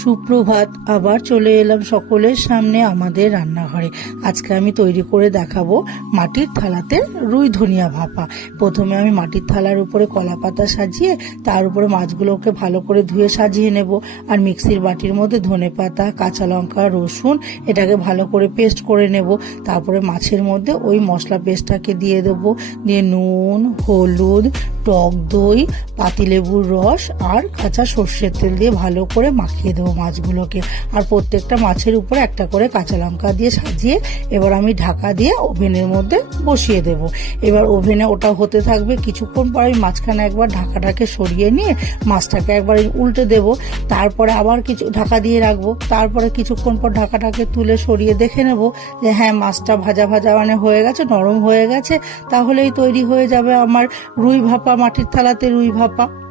সুপ্রভাত, আবার চলে এলাম সকলের সামনে আমাদের রান্নাঘরে। আজকে আমি তৈরি করে দেখাবো মাটির থালাতে রুই ধনিয়া ভাপা। প্রথমে আমি মাটির থালার উপরে কলা পাতা সাজিয়ে, তার উপরে মাছগুলোকে ভালো করে ধুয়ে সাজিয়ে নেব। আর মিক্সির বাটির মধ্যে ধনে পাতা, কাঁচা লঙ্কা, রসুন, এটাকে ভালো করে পেস্ট করে নেব। তারপরে মাছের মধ্যে ওই মশলা পেস্টটাকে দিয়ে দেবো। দিয়ে নুন, হলুদ, টক দই, পাতিলেবুর রস আর কাঁচা সর্ষের তেল দিয়ে ভালো করে মাখিয়ে দেবো। মাছগুলোকে। আর প্রত্যেকটা মাছের উপরে একটা করে কাঁচা লঙ্কা দিয়ে সাজিয়ে এবার আমি ঢাকা দিয়ে ওভেনের মধ্যে বসিয়ে দেব। এবার ওভেনে ওটা হতে থাকবে কিছুক্ষণ পর আমি মাঝখানে একবার ঢাকাটাকে সরিয়ে নিয়ে মাছটাকে একবার উল্টে দেব। তারপরে আবার কিছু ঢাকা দিয়ে রাখব। তারপরে কিছুক্ষণ পর ঢাকাটাকে তুলে সরিয়ে দেখে নেব যে হ্যাঁ মাছটা ভাজা ভাজা মানে হয়ে গেছে, নরম হয়ে গেছে। তাহলেই তৈরি হয়ে যাবে আমার রুই ভাপা, মাটির থালাতে রুই ভাপা।